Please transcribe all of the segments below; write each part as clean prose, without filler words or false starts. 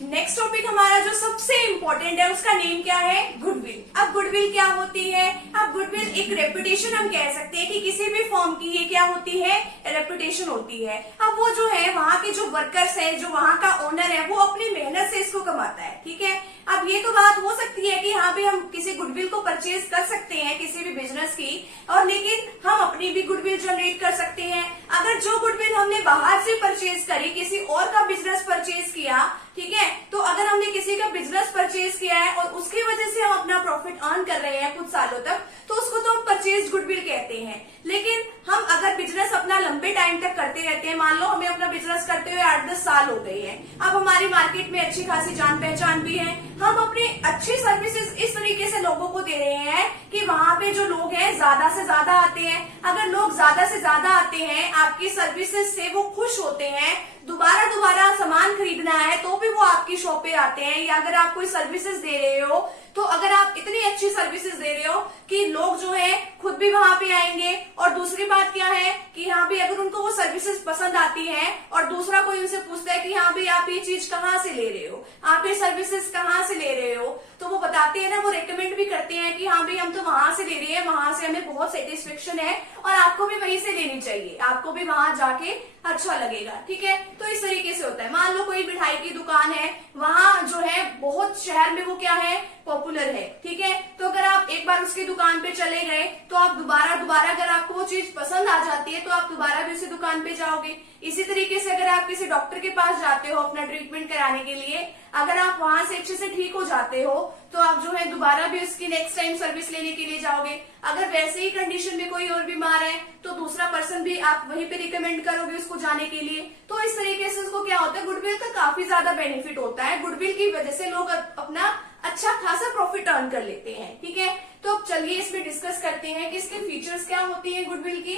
Next topic हमारा जो सबसे इम्पोर्टेंट है उसका नेम क्या है? गुडविल। अब गुडविल क्या होती है? अब गुडविल एक रेपुटेशन हम कह सकते हैं कि किसी भी फर्म की ये क्या होती है? रेपुटेशन होती है। अब वो जो है वहाँ के जो वर्कर्स है, जो वहाँ का ओनर है, वो अपनी मेहनत से इसको कमाता है। ठीक है, अब ये तो बात हो सकती है कि हाँ भी हम किसी गुडविल को परचेज कर सकते हैं किसी भी बिजनेस की, और लेकिन हम अपनी भी गुडविल जनरेट कर सकते हैं। अगर जो गुडविल हमने बाहर से परचेज करी, किसी और का बिजनेस परचेज किया, ठीक है, तो अगर हमने किसी का बिजनेस परचेज किया है और उसकी वजह से हम अपना प्रॉफिट अर्न कर रहे हैं कुछ सालों तक, तो उसको तो हम परचेज गुडविल कहते हैं। लेकिन हम अगर बिजनेस अपना लंबे टाइम तक करते रहते हैं, मान लो हमें अपना बिजनेस करते हुए 8-10 साल हो गए हैं, अब हमारी मार्केट में अच्छी खासी जान पहचान भी है, हम अपनी अच्छी सर्विसेज इस तरीके से लोगों को दे रहे हैं कि वहाँ पे जो लोग हैं ज्यादा से ज्यादा आते हैं। अगर लोग ज्यादा से ज्यादा आते हैं, आपकी सर्विसेज से वो खुश होते हैं, दोबारा दोबारा सामान खरीदना है तो भी वो आपकी शॉप पे आते हैं। या अगर आप कोई सर्विसेज दे रहे हो, तो अगर आप इतनी अच्छी सर्विसेज दे रहे हो कि लोग जो है खुद भी वहां पे आएंगे, और दूसरी बात क्या है कि हाँ भी अगर उनको वो सर्विसेज पसंद आती है और दूसरा कोई उनसे पूछता है कि हाँ भी आप ये चीज कहाँ से ले रहे हो, आप ये सर्विसेज कहाँ से ले रहे हो, तो वो बताते हैं ना, वो रेकमेंड भी करते हैं कि हाँ भाई हम तो वहां से ले रहे हैं, वहां से हमें बहुत सेटिस्फेक्शन है और आपको भी वहीं से लेनी चाहिए, आपको भी वहां जाके अच्छा लगेगा। ठीक है, तो इस तरीके से होता है। मान लो कोई मिठाई की दुकान है, वहां जो है बहुत शहर में वो क्या है, पॉपुलर है। ठीक है, तो अगर आप एक बार उसकी दुकान पे चले गए तो आप दोबारा अगर आपको वो चीज पसंद आ जाती है तो आप दोबारा भी उसी दुकान पे जाओगे। इसी तरीके से अगर आप किसी डॉक्टर के पास जाते हो अपना ट्रीटमेंट कराने के लिए, अगर आप वहां से अच्छे से ठीक हो जाते हो तो आप जो है दोबारा भी उसकी नेक्स्ट टाइम सर्विस लेने के लिए जाओगे। अगर वैसे ही कंडीशन में कोई और बीमार है तो दूसरा पर्सन भी आप वहीं पे रिकमेंड करोगे उसको जाने के लिए। तो इस तरीके से उसको क्या होता है, गुडविल का काफी ज्यादा बेनिफिट होता है। गुडविल की वजह से लोग अपना अच्छा खासा प्रॉफिट अर्न कर लेते हैं। ठीक है, तो अब चलिए इसमें डिस्कस करते हैं कि इसके फीचर्स क्या होती है गुडविल की।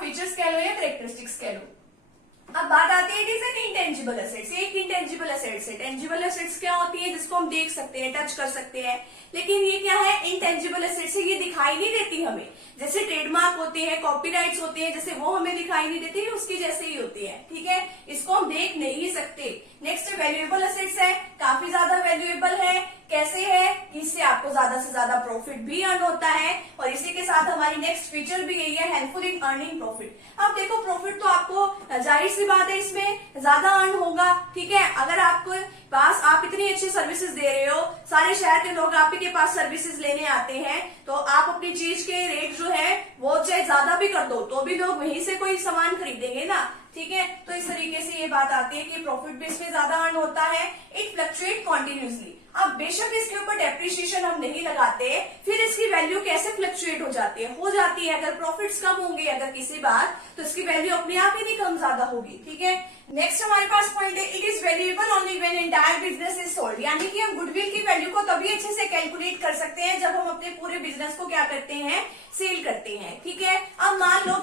फीचर्स कह लो या कैरेक्टरिस्टिक्स कह लो। अब बात आती है इट एन इंटेंजिबल एसेट्स। एक इंटेंजिबल एसेट्स है। टेंजिबल एसेट्स क्या होती है, जिसको हम देख सकते हैं, टच कर सकते हैं, लेकिन ये क्या है, इंटेंजिबल एसेट्स है, ये दिखाई नहीं देती हमें। जैसे ट्रेडमार्क होते हैं, कॉपीराइट्स होते हैं, जैसे वो हमें दिखाई नहीं देती, उसकी जैसे ही होती है। ठीक है, इसको हम देख नहीं सकते। नेक्स्ट वैल्यूएबल एसेट्स है, काफी ज्यादा वैल्यूएबल है। कैसे है, इससे आपको ज्यादा से ज्यादा प्रॉफिट भी अर्न होता है, और इसी के साथ हमारी नेक्स्ट फीचर भी यही है, हेल्पफुल इन अर्निंग प्रॉफिट। अब देखो प्रॉफिट तो आपको जाहिर सी बात है इसमें ज्यादा अर्न होगा। ठीक है, अगर आपको पास आप इतनी अच्छी सर्विसेज दे रहे हो, सारे शहर के लोग आप ही के पास सर्विसेज लेने आते हैं, तो आप अपनी चीज के रेट जो है वो चाहे ज्यादा भी कर दो तो भी लोग वहीं से कोई सामान खरीदेंगे ना। ठीक है, तो इस तरीके से ये बात आती है कि प्रॉफिट भी इसमें ज्यादा अर्न होता है। It fluctuate continuously. अब बेशक इसके ऊपर डेप्रिसिएशन हम नहीं लगाते, फिर इसकी वैल्यू कैसे फ्लक्चुएट हो जाती है। अगर प्रॉफिट्स कम होंगे अगर किसी बार, तो इसकी वैल्यू अपने आप ही नहीं कम ज्यादा होगी। ठीक है, नेक्स्ट हमारे पास पॉइंट है, it is valuable only when entire business is sold. यानी कि हम गुडविल की वैल्यू को तभी अच्छे से कैलकुलेट कर सकते हैं जब हम अपने पूरे बिजनेस को क्या करते हैं, सेल करते हैं। ठीक है, अब मान लो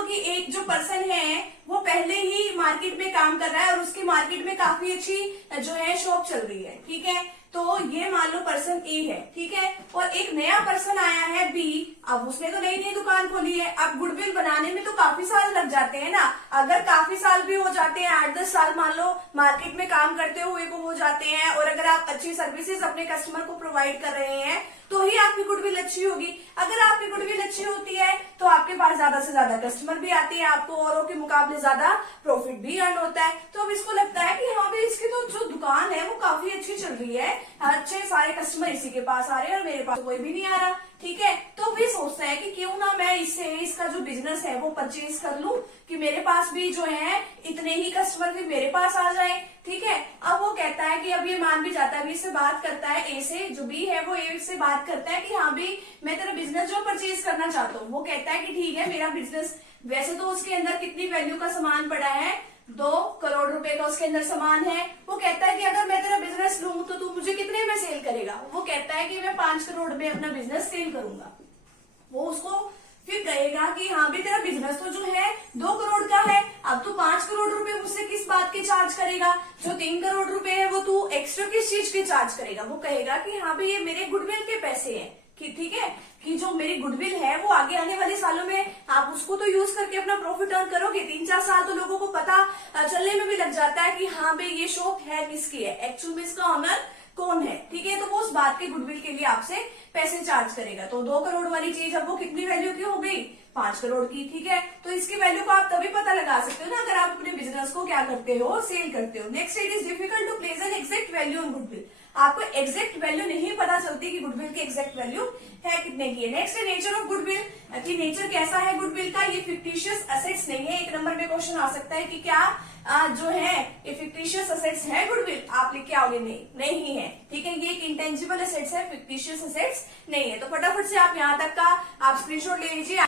कि एक जो पर्सन है वो पहले ही मार्केट में काम कर रहा है और उसकी मार्केट में काफी अच्छी जो है शॉप चल रही है। ठीक है, तो ये मान लो पर्सन ए है। ठीक है, और एक नया पर्सन आया है बी, अब उसने तो नई दुकान खोली है। अब गुडविल बनाने में तो काफी साल लग जाते हैं ना। अगर काफी साल भी हो जाते हैं, 8-10 साल मान लो मार्केट में काम करते हुए को हो जाते हैं, और अगर आप अच्छी सर्विसेज अपने कस्टमर को प्रोवाइड कर रहे हैं तो ही आपकी गुडविल अच्छी होगी। अगर आपकी गुडविल अच्छी होती है तो आपके पास ज्यादा से ज्यादा कस्टमर भी आते हैं, आपको औरों के मुकाबले ज्यादा प्रॉफिट भी अर्न होता है। तो अब इसको लगता है कि हाँ भाई इसकी तो जो दुकान है वो काफी अच्छी चल रही है, अच्छे सारे कस्टमर इसी के पास आ रहे हैं और मेरे पास कोई भी नहीं आ रहा। ठीक है, तो भी सोचता है कि क्यों ना मैं इसका जो बिजनेस है वो परचेज कर लूं, कि मेरे पास भी जो है इतने ही कस्टमर फिर मेरे पास आ जाए। ठीक है, अब वो कहता है कि अब ये मान भी जाता है, अभी इससे बात करता है, ए से, जो बी है वो ए से बात करता है कि हाँ भी मैं तेरा बिजनेस जो परचेज करना चाहता हूँ। वो कहता है कि ठीक है, मेरा बिजनेस, वैसे तो उसके अंदर कितनी वैल्यू का सामान पड़ा है, 2 करोड़ रुपए का उसके अंदर सामान है। वो कहता है कि अगर मैं तेरा बिजनेस लूं तो तू मुझे कितने में सेल करेगा। वो कहता है कि मैं 5 करोड़ में अपना बिजनेस सेल करूंगा। वो उसको फिर कहेगा कि हाँ भी तेरा बिजनेस तो जो है 2 करोड़ का है, अब तू 5 करोड़ रुपए मुझसे किस बात के चार्ज करेगा, जो 3 करोड़ रुपए है वो तू एक्स्ट्रा किस चीज के चार्ज करेगा। वो कहेगा कि हाँ भाई ये मेरे गुडविल के पैसे हैं। कि ठीक है कि जो मेरी गुडविल है वो आगे आने वाले सालों में आप उसको तो यूज करके अपना प्रॉफिट अर्न करोगे। 3-4 साल तो लोगों को पता चलने में भी लग जाता है कि हाँ भाई ये शॉप है किसकी है, एक्चुअल में इसका ऑनर कौन है, ठीक है। तो वो उस बात के गुडविल के लिए आपसे पैसे चार्ज करेगा। तो 2 करोड़ वाली चीज अब वो कितनी वैल्यू की हो गई, 5 करोड़ की, ठीक है। तो इसकी वैल्यू को आप तभी पता लगा सकते हो ना अगर आप अपने बिजनेस को क्या करते हो, सेल करते हो। Next, it is difficult to place an exact value on goodwill. आपको एग्जैक्ट वैल्यू नहीं पता चलती कि गुडविल की एग्जैक्ट वैल्यू है कितने की है। नेक्स्ट है नेचर ऑफ गुडविल, कि नेचर कैसा है गुडविल का। ये फिक्टिशियस असेट्स नहीं है। 1 नंबर में क्वेश्चन आ सकता है कि क्या जो है ये फिक्टिशियस असेट्स है गुडविल, आप लिख के आओगे नहीं है, ठीक है। ये एक इंटेंजिबल असेट्स है, फिक्टिशियस असेट्स नहीं है। तो फटाफट से आप यहाँ तक का आप स्क्रीनशॉट ले लीजिए।